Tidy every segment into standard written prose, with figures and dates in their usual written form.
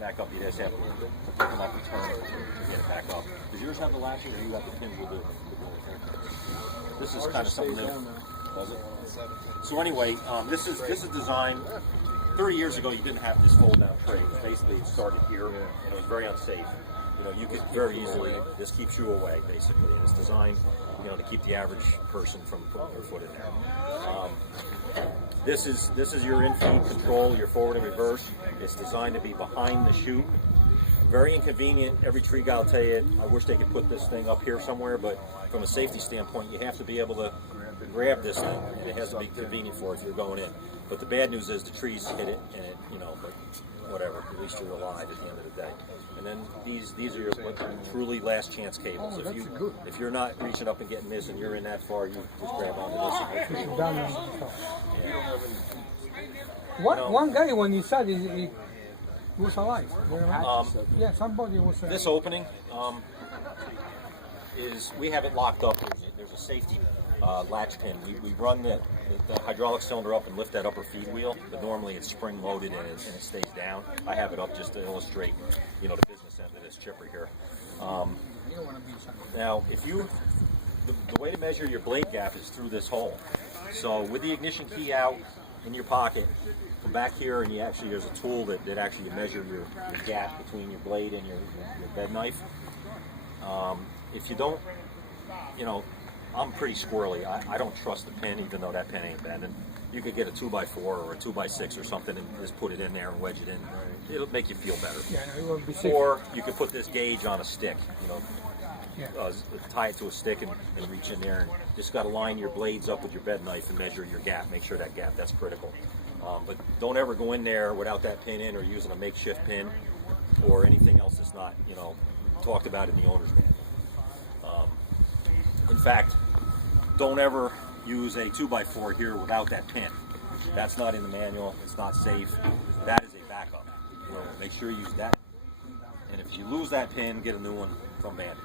back up, you just have to pick them up and turn it to get it back up. Does yours have the latches, or you got the pins with the This is kind of something new. Does it? So anyway, this is designed. 30 years ago, you didn't have this fold-down tray. Basically, it started here, and it was very unsafe. You know, you could very easily, this keeps you away, basically, and it's designed, you know, to keep the average person from putting their foot in there. This is your in-feed control, your forward and reverse. It's designed to be behind the chute. Very inconvenient. Every tree guy will tell you, I wish they could put this thing up here somewhere, but from a safety standpoint, you have to be able to grab this thing, and it has to be convenient for if you're going in. But the bad news is the trees hit it, and it, you know, but whatever, at least you're alive at the end of the day. And then these are your truly last chance cables. If you're not reaching up and getting this, and you're in that far, you just grab onto this. One guy, when he said he was alive. Yeah, somebody was. This opening is, we have it locked up. There's a safety latch pin. We run the hydraulic cylinder up and lift that upper feed wheel, but normally it's spring loaded and it stays down. I have it up just to illustrate, you know, the business end of this chipper here. Now, if you, the way to measure your blade gap is through this hole. So with the ignition key out in your pocket, come back here, and there's a tool that actually measure your gap between your blade and your bed knife. If you don't, you know, I'm pretty squirrely. I don't trust the pin, even though that pin ain't bending. You could get a 2x4 or a 2x6 or something and just put it in there and wedge it in. It'll make you feel better. Yeah, it won't be safe. Or you could put this gauge on a stick, you know, tie it to a stick and reach in there. And just got to line your blades up with your bed knife and measure your gap. Make sure that gap, that's critical. But don't ever go in there without that pin in, or using a makeshift pin or anything else that's not, you know, talked about in the owner's manual. In fact, don't ever use a 2x4 here without that pin. That's not in the manual. It's not safe. That is a backup. You know, make sure you use that. And if you lose that pin, get a new one from Bandit.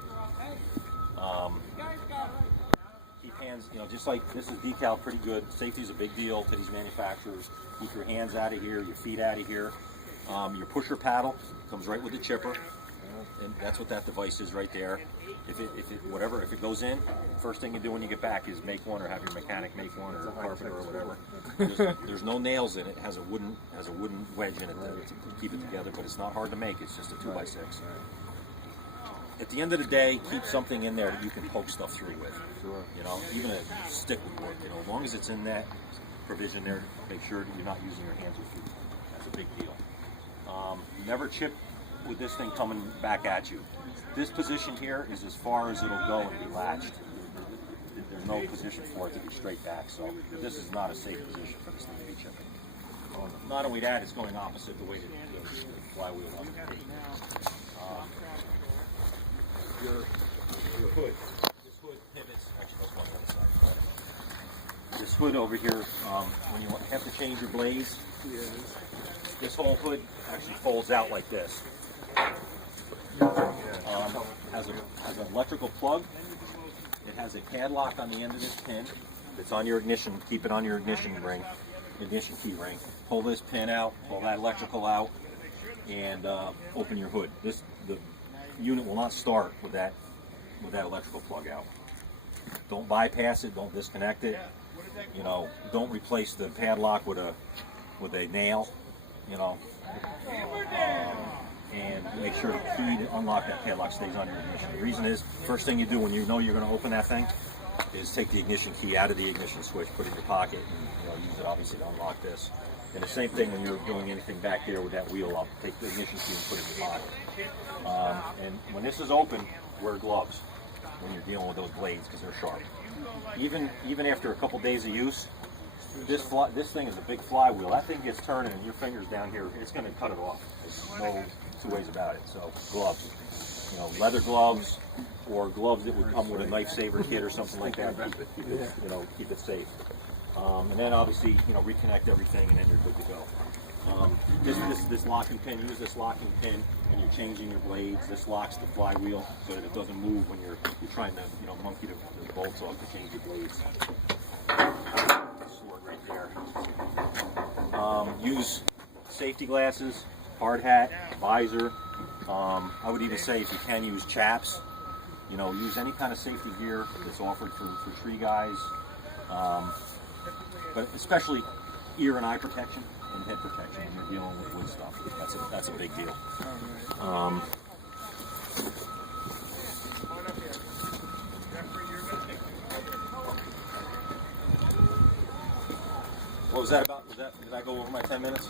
Keep hands, you know, just like this is decaled pretty good. Safety is a big deal to these manufacturers. Keep your hands out of here, your feet out of here. Your pusher paddle comes right with the chipper, and that's what that device is right there. If it goes in, first thing you do when you get back is make one, or have your mechanic make one, or a carpenter or whatever. There's no nails in it. It has a wooden wedge in it to keep it together, but it's not hard to make. It's just a 2x6. At the end of the day, keep something in there that you can poke stuff through with. You know, even a stick would work. You know, as long as it's in that provision there, make sure that you're not using your hands or feet. That's a big deal. Never chip with this thing coming back at you. This position here is as far as it'll go and be latched. There's no position for it to be straight back, so this is not a safe position for this thing to be chipping. Not only that, it's going opposite the way the flywheel wants to be. Your hood. This hood pivots. Actually, let's go on the other side. This hood over here, when you have to change your blades, this whole hood actually folds out like this. Has an electrical plug. It has a padlock on the end of this pin. It's on your ignition. Keep it on your ignition key ring. Pull this pin out. Pull that electrical out, and open your hood. The unit will not start with that electrical plug out. Don't bypass it. Don't disconnect it. You know, don't replace the padlock with a nail. You know. And make sure the key to unlock that padlock stays on your ignition. The reason is, first thing you do when you know you're going to open that thing is take the ignition key out of the ignition switch, put it in your pocket, and use it obviously to unlock this. And the same thing when you're doing anything back here with that wheel up. Take the ignition key and put it in your pocket. And when this is open, wear gloves when you're dealing with those blades, because they're sharp. Even after a couple days of use, this thing is a big flywheel. That thing gets turning, and your fingers down here, it's going to cut it off. There's no two ways about it. So gloves, you know, leather gloves, or gloves that would come with a knife saver kit or something like that. Keep it safe. And then obviously, you know, reconnect everything, and then you're good to go. This locking pin, use this locking pin when you're changing your blades. This locks the flywheel so that it doesn't move when you're trying to, you know, monkey the bolts off to change your blades. Sword right there. Use safety glasses. hard hat, visor. I would even say if you can use chaps, you know, use any kind of safety gear that's offered for tree guys, but especially ear and eye protection and head protection when you're dealing with wood stuff. That's a big deal. What was that about? Did I go over my 10 minutes?